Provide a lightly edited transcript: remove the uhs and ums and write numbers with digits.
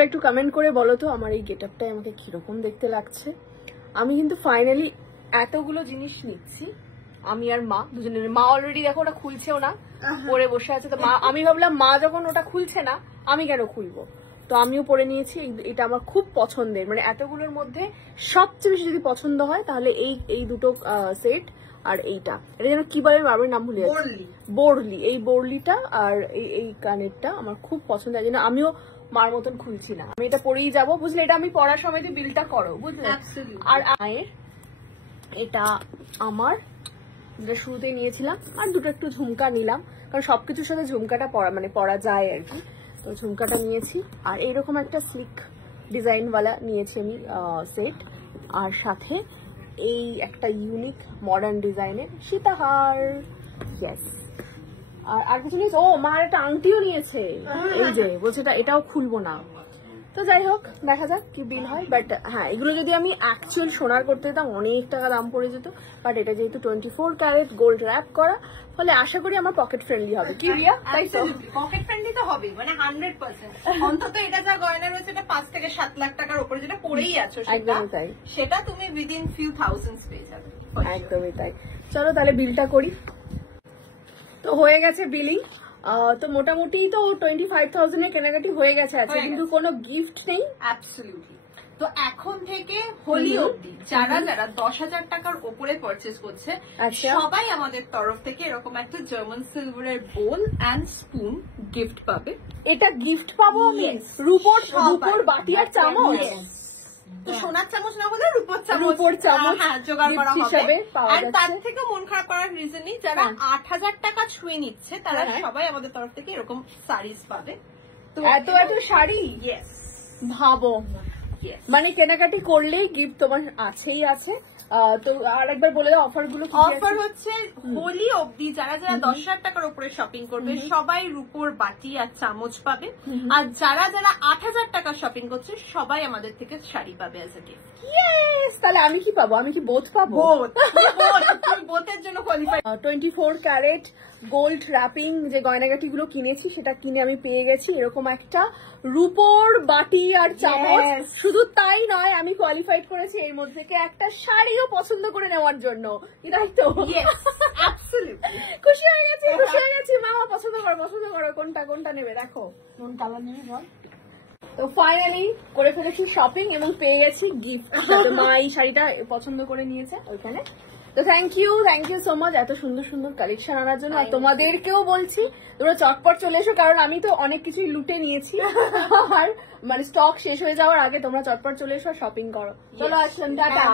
তোমরা একটু কমেন্ট করে বলো তো আমার এই গেটআপটাই আমাকে কিরকম দেখতে লাগছে। আমি কিন্তু ফাইনালি এতগুলো জিনিস নিচ্ছি, আমি আর মা দুজনের। মা অলরেডি দেখো ওটা খুলছেও না, পরে বসে আছে। তো মা, আমি ভাবলাম মা যখন ওটা খুলছে না আমি কেন খুলবো, তো আমিও পরে নিয়েছি। এটা আমার খুব পছন্দের, মানে এতগুলোর মধ্যে সবচেয়ে বেশি যদি পছন্দ হয় তাহলে এই দুটো সেট আর এইটা। এটা যেন কি বলে বাবার নাম ভুলে যাচ্ছি, বোরলি। এই বোরলিটা আর এই কানেরটা আমার খুব পছন্দ, এই জন্য আমিও মার মতন খুলছি না, আমি এটা পরেই যাবো, বুঝলে। এটা আমি পড়ার সময় বিলটা করো, বুঝলে। আর মায়ের এটা আমার যেটা শুরুতেই নিয়েছিলাম, আর দুটো একটু ঝুমকা নিলাম, কারণ সবকিছুর সাথে ঝুমকাটা পরা যায় আর কি। তো ঝুমকাটা নিয়েছি, আর এইরকম একটা স্লিক ডিজাইনওয়ালা নিয়েছি আমি সেট, আর সাথে এই একটা ইউনিক মডার্ন ডিজাইনের সীতাহার। ইয়েস, আর কিছু নিয়েছে। ও মা একটা আংটিও নিয়েছে, এই যে বলছে এটাও খুলবো না। তো যাই হোক, দেখা যাক কি বিল হয়। বাট হ্যাঁ, এগুলো যদি আমি অ্যাকচুয়াল সোনার করতে যেতাম অনেক টাকা দাম পড়ে যেত, বাট এটা যেহেতু 24 ক্যারেট গোল্ড র্যাপ করা, ফলে আশা করি আমার পকেট ফ্রেন্ডলি হবে। কি রিয়া? তাই তো, পকেট ফ্রেন্ডলি তো হবে, মানে 100%। অন্তত এটা যা গয়না রয়েছে এটা 5 থেকে 7 লাখ টাকার উপরে যেটা পরেই আছো, একদমই তাই, সেটা তুমি উইদিন ফিউ থাউজেন্ডস পেয়ে যাবে। একদমই তাই। চলো তাহলে বিলটা করি। তো হয়ে গেছে বিলিং, তো মোটামুটি তো 25,000 এর কেনাকাটি হয়ে গেছে আছে, কিন্তু কোনো গিফট নেই। অ্যাবসলিউটলি। তো এখন থেকে হোলি অবধি যারা যারা 10,000 টাকার উপরে পারচেজ করছে, সবাই আমাদের তরফ থেকে এরকম একটা জার্মান সিলভারের বোল অ্যান্ড স্পুন গিফট পাবে। এটা গিফট পাবো আমি? রূপোর বাটি আর চামচ? তো সোনার চামচ না হলে রূপোর চামচ হ্যাঁ জোগাড় করা হবে। আর তার থেকে মন খারাপ করার রিজন নেই, যারা 8,000 টাকা ছুঁয়ে নিচ্ছে তারা সবাই আমাদের তরফ থেকে এরকম শাড়িজ পাবে। তো এত শাড়ি, ইয়েস, ভাবো, মানে কেনাকাটি করলেই গিফট তোমার আছেই আছে। তো আরেকবার বলে দাও অফার গুলো। অফার হচ্ছে হোলি অবধি যারা যারা 10,000 টাকার উপরে শপিং করবে সবাই রূপোর বাটি আর চামচ পাবে, আর যারা যারা 8,000 টাকা শপিং করছে সবাই আমাদের থেকে শাড়ি পাবে অ্যাজ এ গিফট। ইয়েস, তাহলে আমি কি পাবো? আমি কি বোথ পাবো? বোথের জন্য কোয়ালিফাই। 24 ক্যারেট গোল্ড র্যাপিং যে গয়নাগাটি গুলো কিনেছি সেটা কিনে আমি পেয়ে গেছি এরকম একটা রূপোর বাটি আর চামচ। শুধু তাই নয়, আমি কোয়ালিফাইড করেছি এর মধ্যে একটা শাড়িও পছন্দ করে নেওয়ার জন্য, তাই তো? খুশি হয়ে গেছি। মামা পছন্দ করো কোনটা নেবে, দেখো কোন কালার নেবে বল। তো ফাইনালি করে ফেলেছি শপিং এবং পেয়ে গেছি গিফট। মা এই শাড়িটা পছন্দ করে নিয়েছে ওইখানে। তো থ্যাংক ইউ সো মাচ এত সুন্দর সুন্দর কালেকশন আনার জন্য। আর তোমাদেরকেও বলছি তোমরা চটপট চলে এসো, কারণ আমি তো অনেক কিছুই লুটে নিয়েছি, আর মানে স্টক শেষ হয়ে যাওয়ার আগে তোমরা চটপট চলে এসো, শপিং করো। চলো আসলাম, টাটা।